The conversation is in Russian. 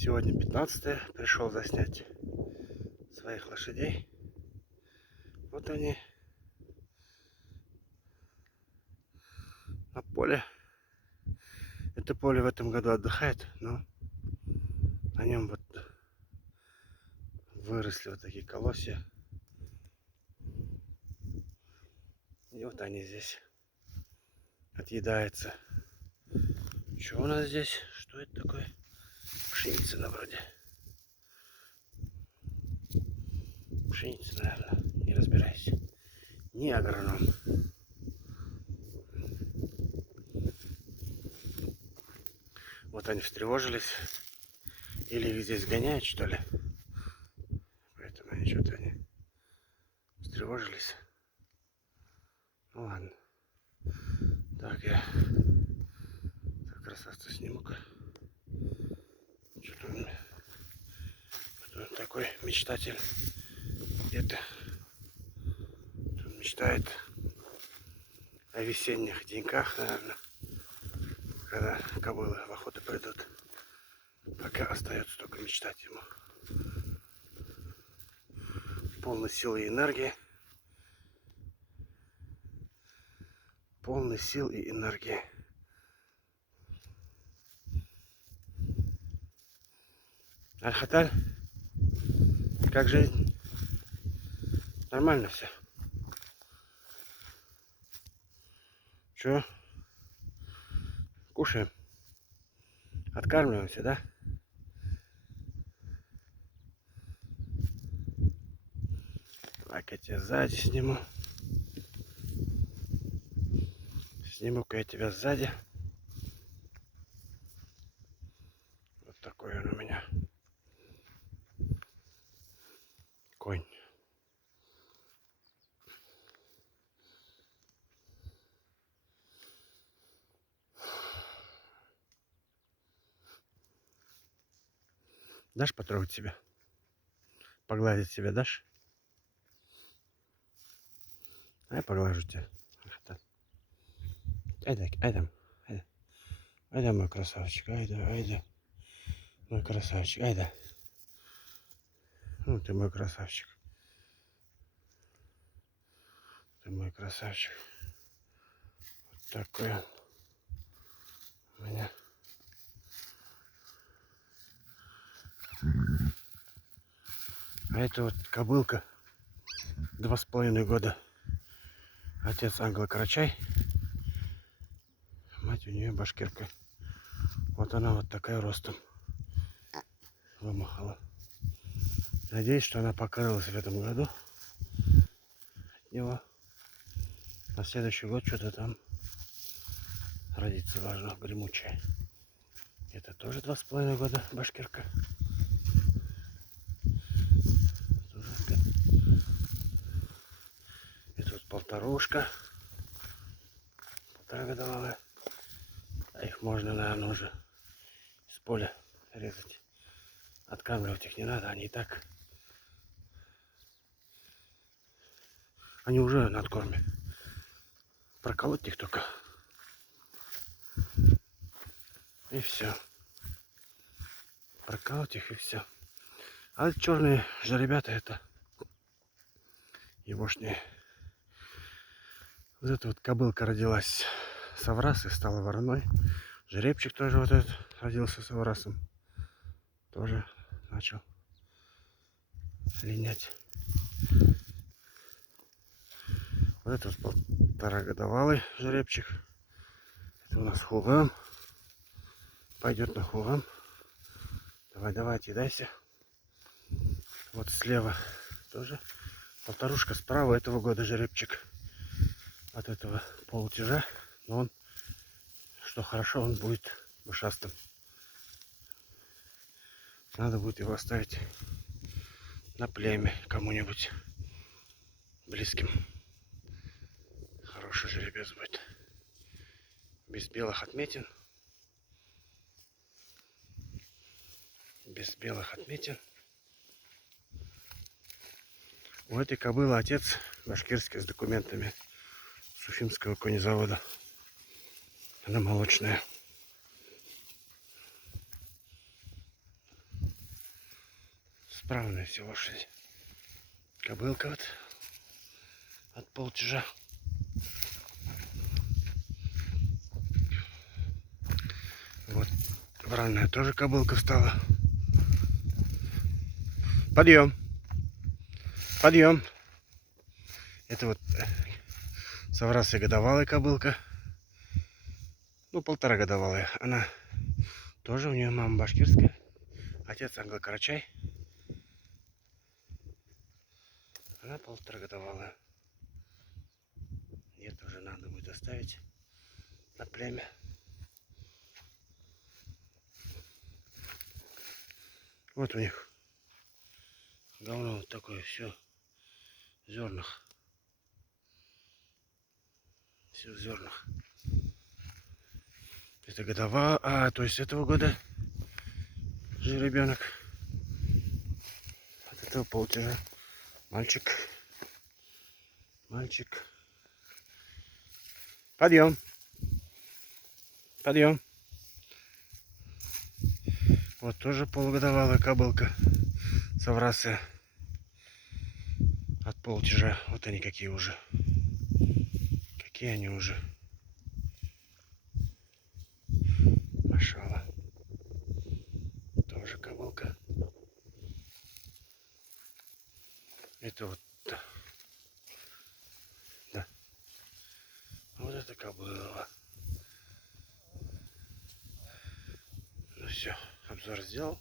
Сегодня 15-е. Пришел заснять своих лошадей. Вот они на поле. Это поле в этом году отдыхает, но на нем вот выросли вот такие колосья. И вот они здесь отъедаются. Что у нас здесь? Что это такое? Пшеница на вроде. Пшеница, наверное. Не разбираюсь. Не агроном. Вот они встревожились. Или их здесь гоняют, что ли? Поэтому они что-то они встревожились. Ну ладно. Так, я красавца сниму-ка. Что-то он, кто он такой мечтатель. Где-то мечтает о весенних деньках, наверное, когда кобылы в охоту придут. Пока остается только мечтать ему. Полный сил и энергии. Полный сил и энергии. Аль-Хаталь, как жизнь? Нормально все. Че? Кушаем? Откармливаемся, да? Так, я тебя сзади сниму. Сниму-ка я тебя сзади. Вот такой он у меня конь. Дашь потрогать себя? Погладить себя дашь? А я поглажу тебя. Айда, айда, айда. Айда, мой красавчик, айда, айда. Мой красавчик, айда. Ну, ты мой красавчик. Ты мой красавчик. Вот такой он у меня. А это вот кобылка. 2,5 года. Отец англо-карачай. Мать у нее башкирка. Вот она вот такая ростом. Вымахала. Надеюсь, что она покрылась в этом году. От него. На следующий год что-то там родиться должно, гремучее. Это тоже 2,5 года башкирка. Тоже опять. Это вот полторушка. 1,5-годовалая. А их можно, наверное, уже с поля резать. Откармливать их не надо, они и так. Они уже на откорме. Проколоть их только. И все. Проколоть их и все. А черные жеребята это егошние. Вот эта вот кобылка родилась соврас и стала вороной. Жеребчик тоже вот этот родился соврасом. Тоже начал линять. Вот этот вот 1,5-годовалый жеребчик. Это у нас хугам. Пойдет на хугам. Давай, давай, отъедайся. Вот слева тоже полторушка, справа этого года жеребчик. От этого полутяжа. Но он, что хорошо, он будет ушастым. Надо будет его оставить на племя кому-нибудь близким. Хороший жеребец будет. Без белых отметин. Без белых отметин. У этой кобылы отец башкирский с документами с Уфимского конезавода. Она молочная. Справные все лошади. Кобылка вот от полтяжа. Вот вранная тоже кобылка встала. Подъем. Подъем. Это вот соврасая годовалая кобылка. Ну, 1,5-годовалая. Она тоже, у нее мама башкирская. Отец англо-карачай. Она 1,5-годовалая. Нет, уже надо будет оставить на племя. Вот у них говно вот такое все в зернах. Все в зернах. Это годовая, то есть этого года жеребенок. От этого полтяжа. Мальчик. Мальчик. Подъем. Подъем. Вот тоже полугодовалая кобылка. Соврасая. От полтяжа. Вот они какие уже. Какие они уже. Машала. Тоже кобылка. Это вот. Да. Вот это кобыла. Ну все, обзор сделал.